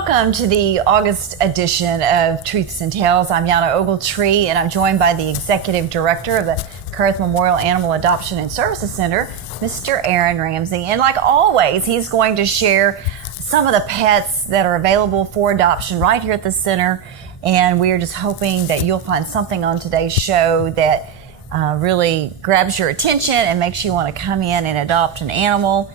Welcome to the August edition of Truths and Tales. I'm Yana Ogletree, and I'm joined by the Executive Director of the Kurth Memorial Animal Adoption and Services Center, Mr. Aaron Ramsey. And like always, he's going to share some of the pets that are available for adoption right here at the center. And we are just hoping that you'll find something on today's show that really grabs your attention and makes you want to come in and adopt an animal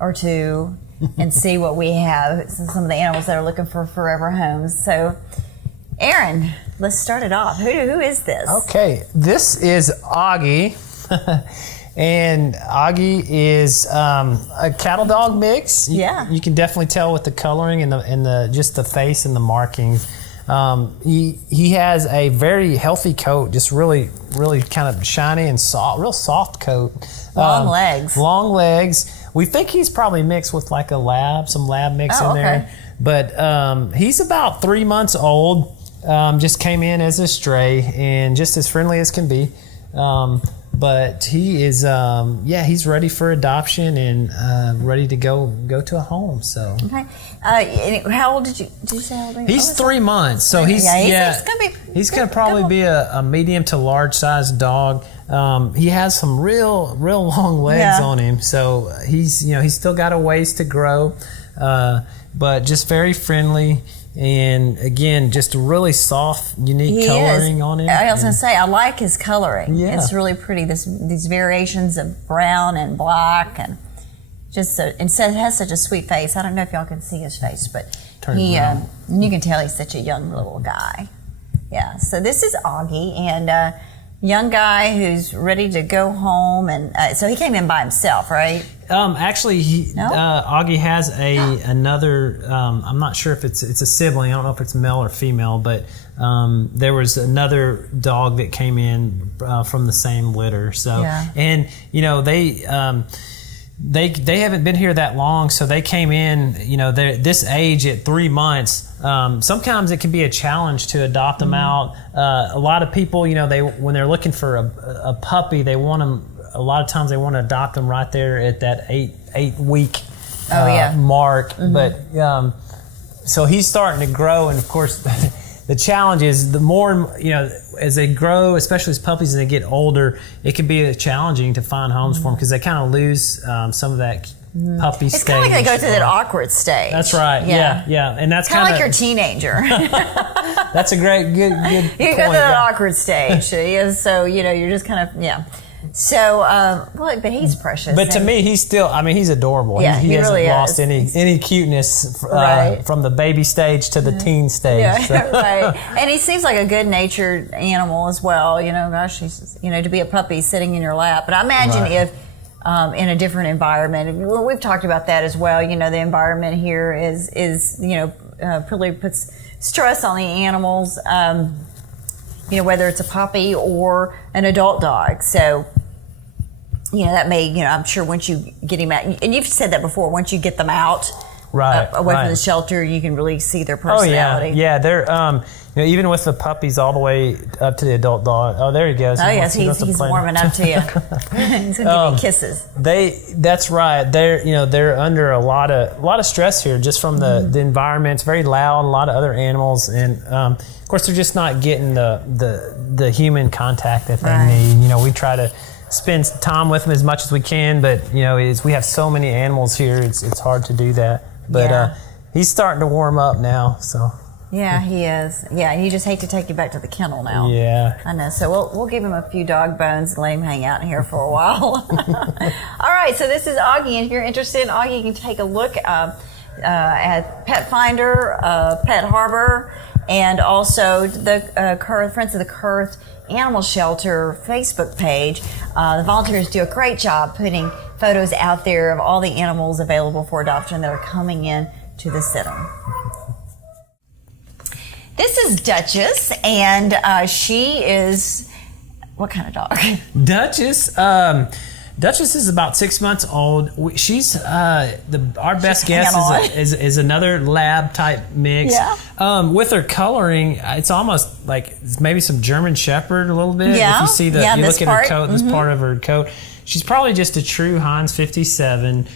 or two and see what we have, some of the animals that are looking for forever homes. So, Aaron, let's start it off. Who is this? Okay, this is Augie. And Augie is a cattle dog mix. You can definitely tell with the coloring and the just the face and the markings. He has a very healthy coat, just really kind of shiny and soft, real soft coat. Long legs. Long legs. We think he's probably mixed with like some lab mix in there. But he's about 3 months old. Just came in as a stray and just as friendly as can be. But he is, he's ready for adoption and ready to go to a home. So okay, how old did you say? How old he's 3 months. So he's gonna probably be a medium to large sized dog. He has some real long legs on him. So he's still got a ways to grow, but just very friendly. And again, just a really soft, unique coloring on him. I was going to say, I like his coloring. Yeah. It's really pretty. These variations of brown and black, and just and so it has such a sweet face. I don't know if y'all can see his face, but you can tell he's such a young little guy. Yeah. So this is Augie, and young guy who's ready to go home, and so he came in by himself, right? Actually, Augie has another. I'm not sure if it's a sibling. I don't know if it's male or female, but there was another dog that came in from the same litter. So, and they haven't been here that long, so they came in. They're this age at 3 months. Sometimes it can be a challenge to adopt them out. A lot of people, when they're looking for a puppy, they want them. A lot of times they want to adopt them right there at that eight week mark. Mm-hmm. But so he's starting to grow, and of course the challenge is the more as they grow, especially as puppies and they get older, it can be challenging to find homes for them because they kind of lose some of that puppy stage. It's kind of like they go through that awkward stage. That's right. Yeah. And that's kind of like your teenager. That's a good you point. You go through that awkward stage. So you're just kind of So, but he's precious. But to me, he's still, he's adorable. Yeah, he hasn't really lost any cuteness from the baby stage to the teen stage. Yeah, so. Right. And he seems like a good-natured animal as well. Gosh, he's, to be a puppy sitting in your lap. But I imagine if in a different environment, we've talked about that as well. The environment here is probably puts stress on the animals. Whether it's a puppy or an adult dog. So, that may, I'm sure once you get him out, and you've said that before, once you get them out away from the shelter, you can really see their personality. Oh, yeah. They're, even with the puppies all the way up to the adult dog. Oh, there he goes. Oh, yes, he's warming up to you. He's going to give you kisses. That's right. They're under a lot of stress here just from the environment. It's very loud, a lot of other animals, and of course they're just not getting the human contact that they need. We try to spend time with them as much as we can, but we have so many animals here, it's hard to do that. But he's starting to warm up now, so. Yeah, he is. Yeah, and you just hate to take you back to the kennel now. Yeah. I know. So we'll give him a few dog bones and let him hang out in here for a while. All right, so this is Augie, and if you're interested in Augie, you can take a look at Pet Finder, Pet Harbor, and also the Friends of the Kurth Animal Shelter Facebook page. The volunteers do a great job putting photos out there of all the animals available for adoption that are coming in to the center. This is Duchess, and she is, what kind of dog? Duchess is about 6 months old. She's our best guess is another lab type mix. Yeah. With her coloring, it's almost like maybe some German Shepherd a little bit. Yeah. If you see you look at her coat, this part of her coat. She's probably just a true Heinz 57.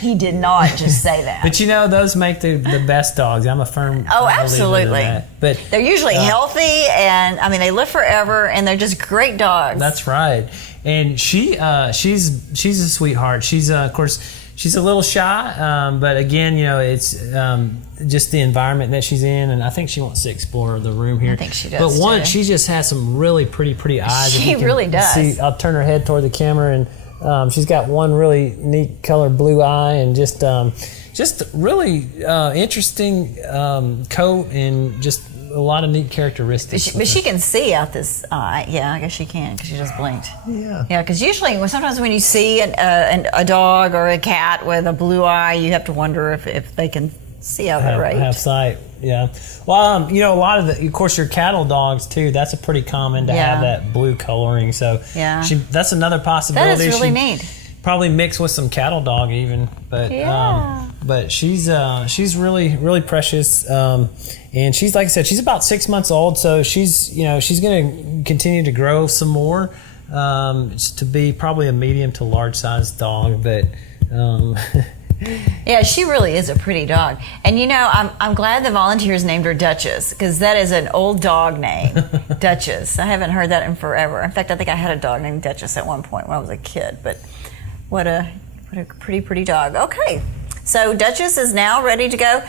He did not just say that. But those make the best dogs. I'm a firm Oh, believer absolutely. in that. But they're usually healthy, and they live forever, and they're just great dogs. That's right. And she's a sweetheart. She's of course she's a little shy, but again, it's just the environment that she's in, and I think she wants to explore the room here. I think she does. But too. She just has some really pretty eyes. She really does. See, I'll turn her head toward the camera, and she's got one really neat color blue eye, and just really interesting coat, and just a lot of neat characteristics. But she can see out this eye. Yeah, I guess she can because she just blinked. Yeah. Yeah, because usually, sometimes when you see a dog or a cat with a blue eye, you have to wonder if they can see out there, right? Have sight. Yeah. Well, a lot of of course, your cattle dogs too. That's a pretty common to have that blue coloring. So yeah, that's another possibility. That is really neat. Probably mixed with some cattle dog even, but but she's really precious, and she's, like I said, she's about 6 months old, so she's going to continue to grow some more, to be probably a medium to large sized dog, but. Yeah, she really is a pretty dog. And I'm glad the volunteers named her Duchess, because that is an old dog name, Duchess. I haven't heard that in forever. In fact, I think I had a dog named Duchess at one point when I was a kid, but what a pretty dog. Okay, so Duchess is now ready to go.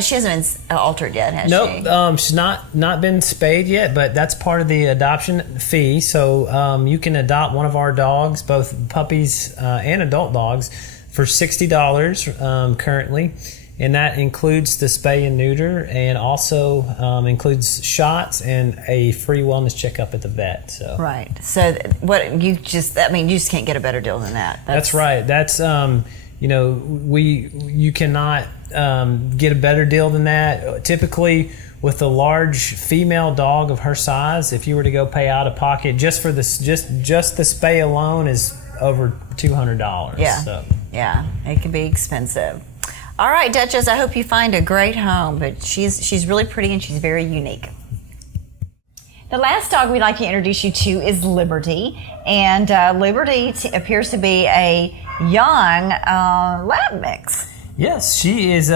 She hasn't been altered yet, has she? Nope, she's not been spayed yet, but that's part of the adoption fee. So you can adopt one of our dogs, both puppies and adult dogs, for $60 currently, and that includes the spay and neuter, and also includes shots and a free wellness checkup at the vet. So right. So you just can't get a better deal than that. That's right. That's you cannot get a better deal than that. Typically, with a large female dog of her size, if you were to go pay out of pocket just for this, just the spay alone is over $200. Yeah. So. Yeah, it can be expensive. All right, Duchess, I hope you find a great home, but she's really pretty and she's very unique. The last dog we'd like to introduce you to is Liberty, and Liberty appears to be a young lab mix. Yes, she is.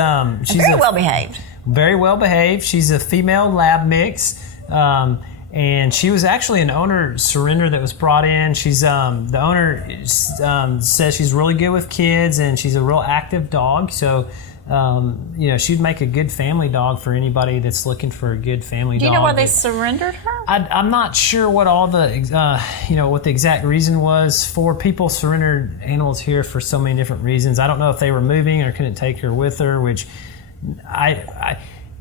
She's very well behaved. Very well behaved. She's a female lab mix. And she was actually an owner surrender that was brought in. She's the owner says she's really good with kids, and she's a real active dog. So she'd make a good family dog for anybody that's looking for a good family dog. Do you know why they surrendered her? I'm not sure what all the what the exact reason was. For people surrendered animals here for so many different reasons. I don't know if they were moving or couldn't take her with her, which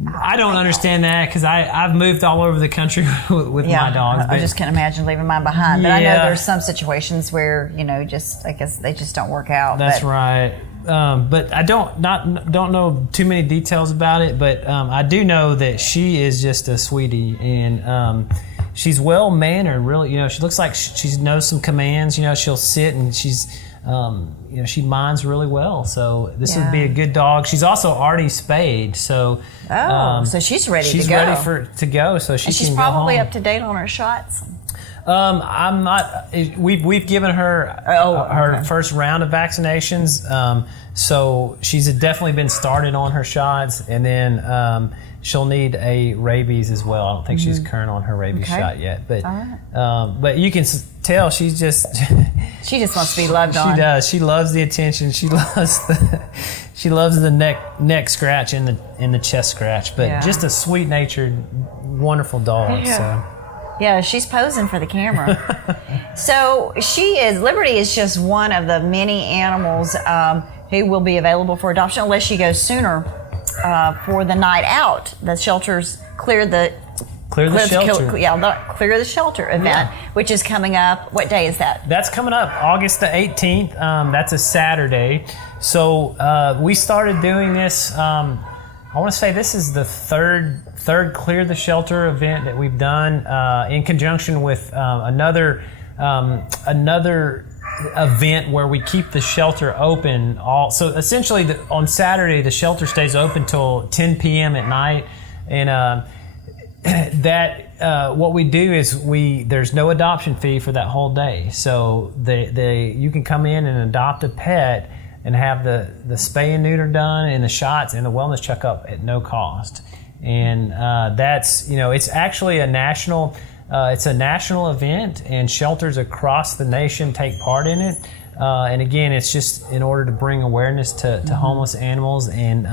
I don't understand that, because I've moved all over the country with my dogs. I just can't imagine leaving mine behind. But I know there's some situations where I guess they just don't work out. That's right. But I don't know too many details about it. But I do know that she is just a sweetie, and she's well mannered. Really, she looks like she knows some commands. She'll sit, and she's. She minds really well, so this would be a good dog. She's also already spayed, so so she's ready to go. She's ready to go, so she can go home. She's probably up to date on her shots. I'm not. We've given her her first round of vaccinations, so she's definitely been started on her shots, and then she'll need a rabies as well. I don't think she's current on her rabies shot yet, but but you can tell she's just she just wants to be loved on. She does. She loves the attention. She loves the neck scratch and the chest scratch. But just a sweet natured, wonderful dog. Yeah. So. Yeah, she's posing for the camera. So Liberty is just one of the many animals who will be available for adoption unless she goes sooner for the night out. The shelters clear the shelter event, which is coming up. What day is that? That's coming up August the 18th. That's a Saturday. So we started doing this. I want to say this is the third Clear the Shelter event that we've done in conjunction with another event where we keep the shelter open. So essentially, on Saturday, the shelter stays open till 10 p.m. at night, and what we do is there's no adoption fee for that whole day. So you can come in and adopt a pet and have the spay and neuter done and the shots and the wellness checkup at no cost. And that's, it's actually a national event, and shelters across the nation take part in it. And again, it's just in order to bring awareness to homeless animals and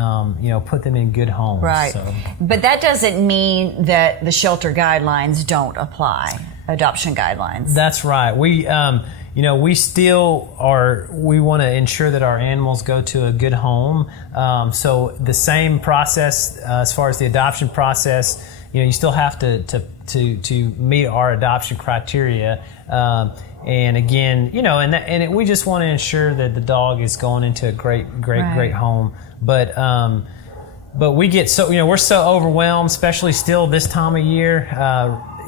put them in good homes. Right. So. But that doesn't mean that the shelter guidelines don't apply. Adoption guidelines. That's right. We want to ensure that our animals go to a good home. So the same process as far as the adoption process, you still have to meet our adoption criteria. And again, we just want to ensure that the dog is going into a great home. But we get we're so overwhelmed, especially still this time of year.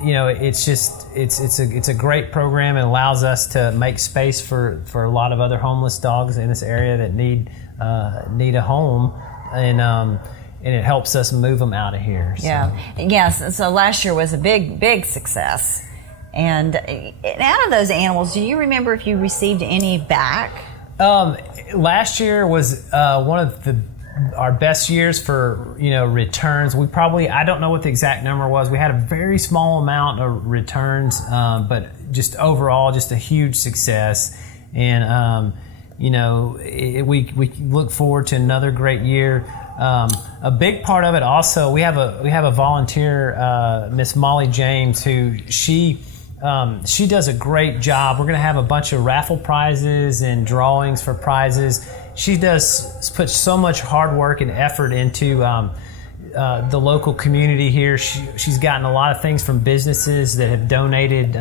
It's a great program. It allows us to make space for a lot of other homeless dogs in this area that need a home, and it helps us move them out of here. So. Yeah. Yes. So last year was a big success. And out of those animals, do you remember if you received any back? Last year was one of our best years for returns. I don't know what the exact number was. We had a very small amount of returns, but just overall, just a huge success. And we look forward to another great year. A big part of it also, we have a volunteer, Miss Molly James, who she does a great job. We're going to have a bunch of raffle prizes and drawings for prizes. She puts so much hard work and effort into the local community here. She's gotten a lot of things from businesses that have donated,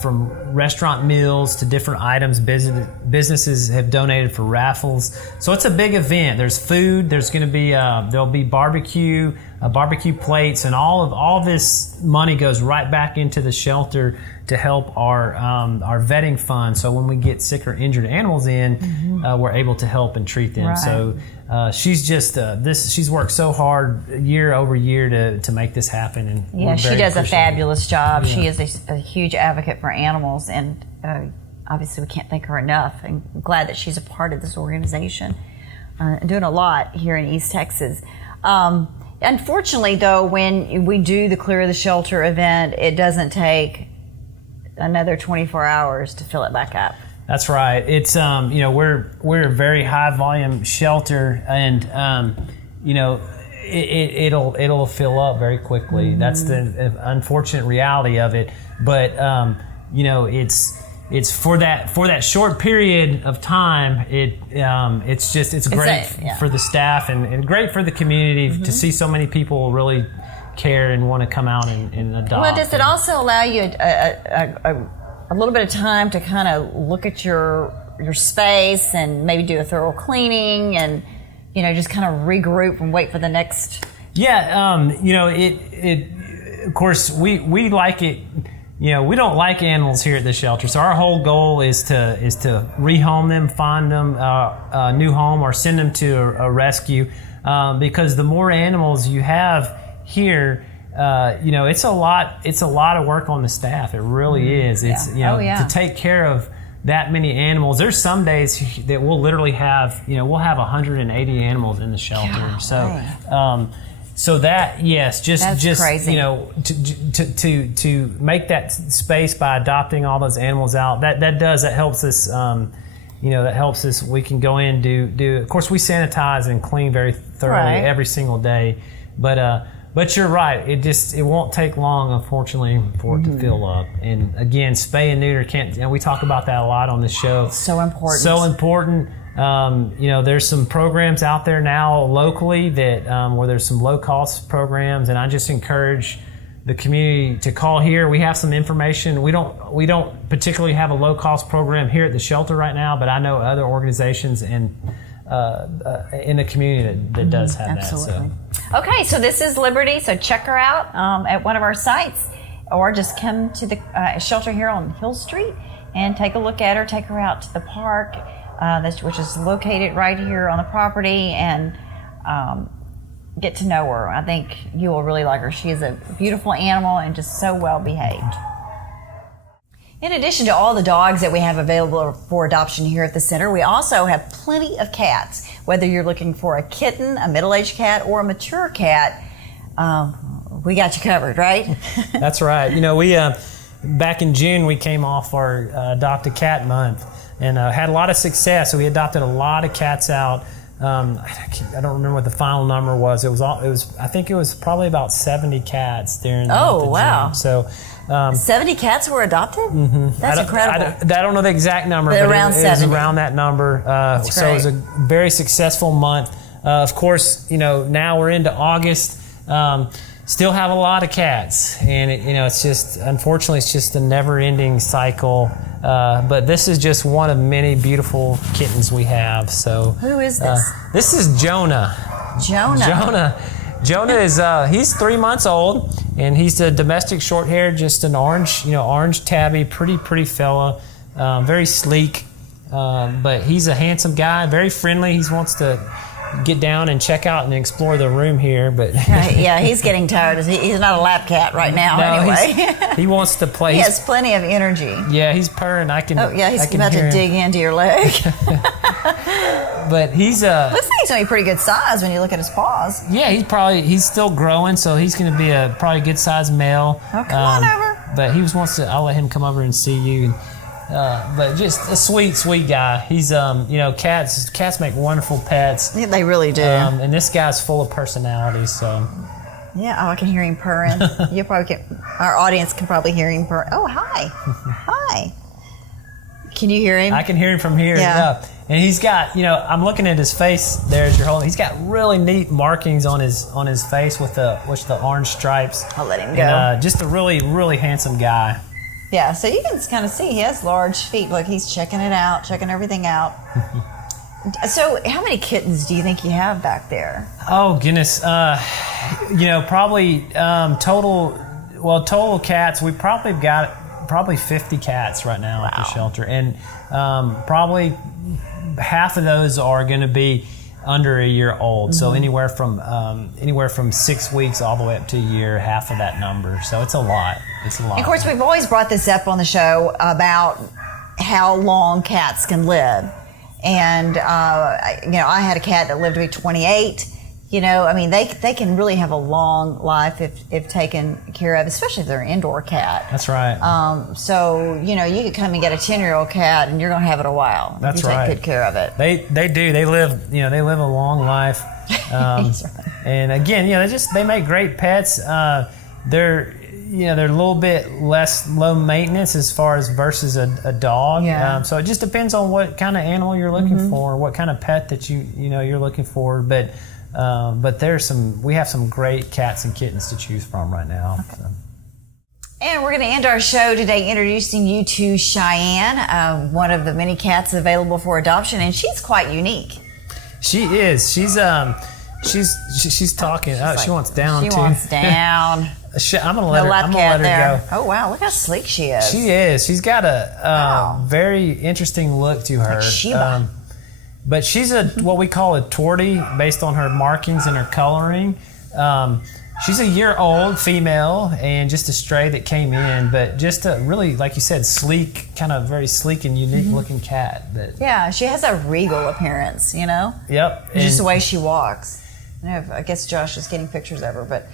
from restaurant meals to different items. Businesses have donated for raffles. So it's a big event. There's food. There's going to be there'll be barbecue plates, and all this money goes right back into the shelter to help our vetting fund. So when we get sick or injured animals in, we're able to help and treat them. Right. So she's just she's worked so hard year over year to make this happen. And yeah, she does a fabulous job. Yeah. She is a huge advocate for animals, and obviously we can't thank her enough. And I'm glad that she's a part of this organization, doing a lot here in East Texas. Unfortunately, though, when we do the Clear the Shelter event, it doesn't take another 24 hours to fill it back up. That's right. It's we're a very high volume shelter, and it'll fill up very quickly. Mm-hmm. That's the unfortunate reality of it. But it's for that short period of time. It's great for the staff and great for the community to see so many people really care and want to come out and adopt. Well, does it also allow you a little bit of time to kind of look at your space and maybe do a thorough cleaning and just kind of regroup and wait for the next? Yeah, it of course we like it. We don't like animals here at the shelter, so our whole goal is to rehome them, find them a new home, or send them to a rescue. Because the more animals you have here, it's a lot of work on the staff. It really is. It's to take care of that many animals. There's some days that we'll literally have we'll have 180 animals in the shelter. So that just crazy. To make that space by adopting all those animals out, that helps us. That helps us. We can go in and do. Of course, we sanitize and clean very thoroughly every single day, but you're right. It won't take long, unfortunately, for it to fill up. And again, spay and neuter can't. And we talk about that a lot on the show. So important. So important. There's some programs out there now locally that where there's some low cost programs, and I just encourage the community to call here. We have some information. We don't particularly have a low cost program here at the shelter right now, but I know other organizations in the community that does have Absolutely. that. So. Okay, so this is Liberty. So check her out at one of our sites, or just come to the shelter here on Hill Street and take a look at her. Take her out to the park. Which is located right here on the property, and get to know her. I think you will really like her. She is a beautiful animal and just so well behaved. In addition to all the dogs that we have available for adoption here at the center, we also have plenty of cats. Whether you're looking for a kitten, a middle-aged cat, or a mature cat, we got you covered, right? That's right. You know, we back in June we came off our Adopt a Cat month and had a lot of success. So we adopted a lot of cats out. I don't remember what the final number was. It was I think it was probably about 70 cats during the month of wow. June. So 70 cats were adopted? Mm-hmm. That's incredible. I don't know the exact number, but around it was around that number. So it was a very successful month. Of course, you know, now we're into August. Still have a lot of cats, and it's just, unfortunately, it's just a never-ending cycle. But this is just one of many beautiful kittens we have. So who is this? This is Jonah. Jonah is he's 3 months old, and he's a domestic short-haired, just an orange tabby, pretty fella, very sleek. But he's a handsome guy, very friendly. He wants to get down and check out and explore the room here, but yeah, he's getting tired. He's not a lap cat right now. No, anyway, he wants to play. He has plenty of energy. Yeah, he's purring. He's about to dig into your leg. But he's looks like he's gonna be pretty good size when you look at his paws. Yeah, he's still growing, so he's gonna be a probably good sized male. Oh, come on over. But he wants to. I'll let him come over and see you. But just a sweet guy. He's cats make wonderful pets. Yeah, they really do. And this guy's full of personality. So yeah, I can hear him purring. Our audience can probably hear him purring. Oh, hi. Hi. Can you hear him? I can hear him from here. Yeah. And he's got, I'm looking at his face there as you're holding. He's got really neat markings on his face with the orange stripes. I'll let him go. And, just a really handsome guy. Yeah, so you can kind of see he has large feet. Look, he's checking everything out. So how many kittens do you think you have back there? Oh, goodness. Probably total cats, we probably got 50 cats right now at the shelter. And probably half of those are going to be under a year old. Mm-hmm. So anywhere from 6 weeks all the way up to a year, half of that number. So it's a lot. And of course, we've always brought this up on the show about how long cats can live. And I had a cat that lived to be 28. They can really have a long life if taken care of, especially if they're an indoor cat. That's right. So you could come and get a 10-year-old cat, and you're going to have it a while. That's if you right. Take good care of it. They do. They live. They live a long life. That's right. And again, they make great pets. They're a little bit less low maintenance as far as versus a dog. Yeah. So it just depends on what kind of animal you're looking for, what kind of pet that you're looking for. But we have some great cats and kittens to choose from right now. Okay. So. And we're going to end our show today introducing you to Cheyenne, one of the many cats available for adoption, and she's quite unique. She is. She's talking. She wants down too. She wants down. I'm gonna let her go. Oh wow! Look how sleek she is. She is. She's got a very interesting look to her. Like Sheba. But she's what we call a tortie based on her markings and her coloring. She's a year-old female and just a stray that came in, but just a really, like you said, sleek, kind of very sleek and unique-looking cat. Yeah, she has a regal appearance, Yep. Just the way she walks. I guess Josh is getting pictures of her, but...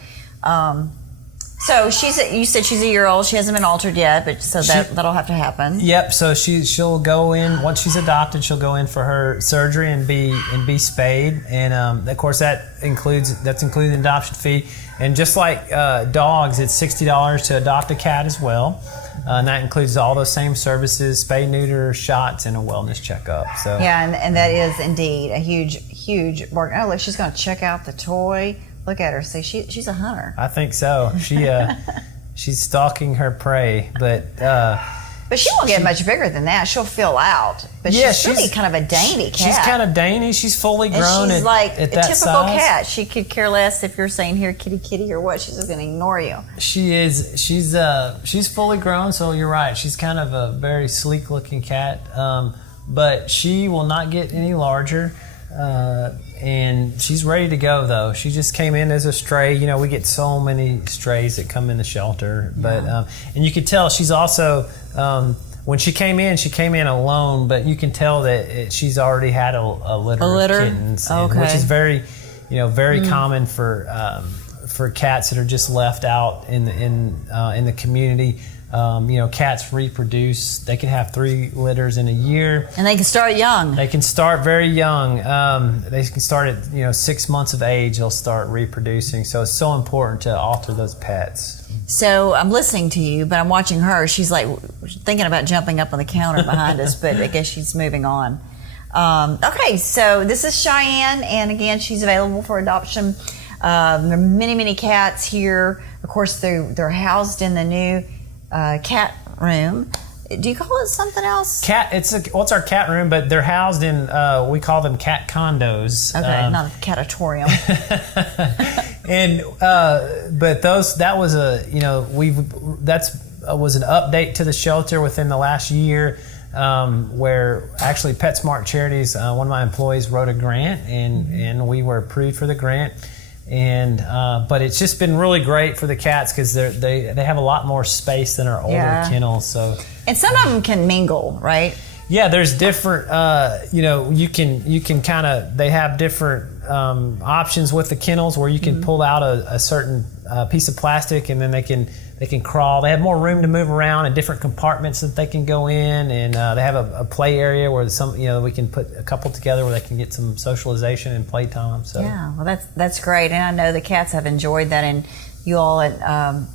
So you said she's a year old. She hasn't been altered yet, but that'll have to happen. Yep. So she'll go in once she's adopted. She'll go in for her surgery and be spayed, and of course that's included in the adoption fee. And just like dogs, it's $60 to adopt a cat as well, and that includes all those same services: spay, neuter, shots, and a wellness checkup. So yeah, and that is indeed a huge bargain. Oh, look, she's going to check out the toy. Look at her. See, she's a hunter. I think so. She's stalking her prey, but she won't get much bigger than that. She'll fill out. But she's really kind of a dainty cat. She's kind of dainty. She's fully grown. And she's like at a that typical size. cat. She could care less if you're saying here kitty or what. She's just going to ignore you. She is. She's fully grown. So you're right. She's kind of a very sleek looking cat. But she will not get any larger. And she's ready to go, though. She just came in as a stray. You know, we get so many strays that come in the shelter. But and you could tell she's also, when she came in alone, but you can tell that she's already had a litter of kittens, which is very, very common for cats that are just left out in the community. Cats reproduce. They can have 3 litters in a year, and they can start young. They can start very young. They can start at 6 months of age. They'll start reproducing. So it's so important to alter those pets. So I'm listening to you, but I'm watching her. She's like thinking about jumping up on the counter behind us, but I guess she's moving on. Okay, so this is Cheyenne, and again, she's available for adoption. There are many, many cats here. Of course, they're housed in the new cat room. Do you call it something else? It's our cat room, but they're housed in we call them cat condos. Okay, not a catatorium. And but that was was an update to the shelter within the last year, where actually PetSmart Charities, one of my employees wrote a grant, and we were approved for the grant. And but it's just been really great for the cats because they have a lot more space than our older kennels. So, and some of them can mingle, right? Yeah, there's different. You can kind of, they have different options with the kennels where you can pull out a certain piece of plastic, and then they can crawl. They have more room to move around and different compartments that they can go in, and they have a play area where we can put a couple together where they can get some socialization and playtime. So yeah, well that's great, and I know the cats have enjoyed that, and you all have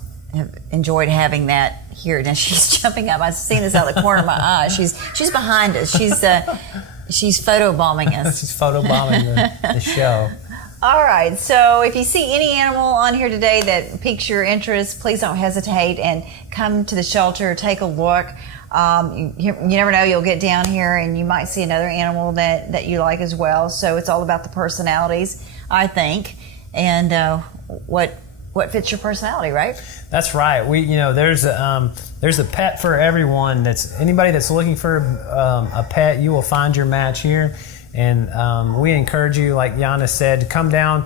enjoyed having that here. Now she's jumping up. I've seen this out of the corner of my eye. She's behind us. She's photobombing us. She's photobombing the show. All right, so if you see any animal on here today that piques your interest, please don't hesitate and come to the shelter, take a look. You never know, you'll get down here and you might see another animal that you like as well. So it's all about the personalities, I think, and what fits your personality, right? That's right. There's a pet for everyone. Anybody that's looking for a pet, you will find your match here. And we encourage you, like Yana said, to come down,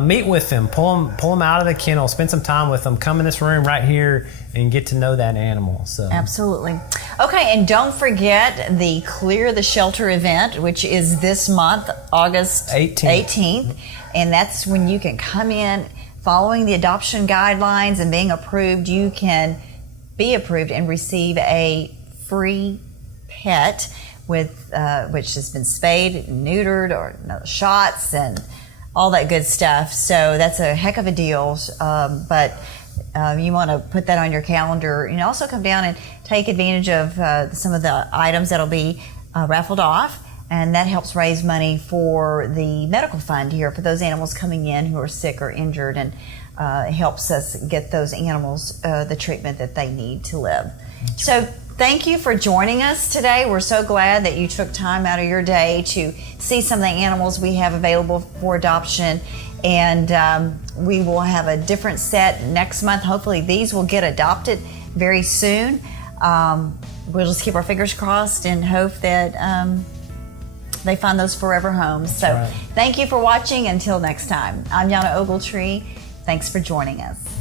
meet with them, pull them out of the kennel, spend some time with them, come in this room right here and get to know that animal. So absolutely. Okay, and don't forget the Clear the Shelter event, which is this month, August 18th. And that's when you can come in following the adoption guidelines and being approved. You can be approved and receive a free pet with which has been spayed, neutered, or shots and all that good stuff. So that's a heck of a deal. But you want to put that on your calendar, and also come down and take advantage of some of the items that'll be raffled off, and that helps raise money for the medical fund here for those animals coming in who are sick or injured, and helps us get those animals the treatment that they need to live. So thank you for joining us today. We're so glad that you took time out of your day to see some of the animals we have available for adoption. And we will have a different set next month. Hopefully these will get adopted very soon. We'll just keep our fingers crossed and hope that they find those forever homes. So Thank you for watching. Until next time, I'm Jonah Ogletree. Thanks for joining us.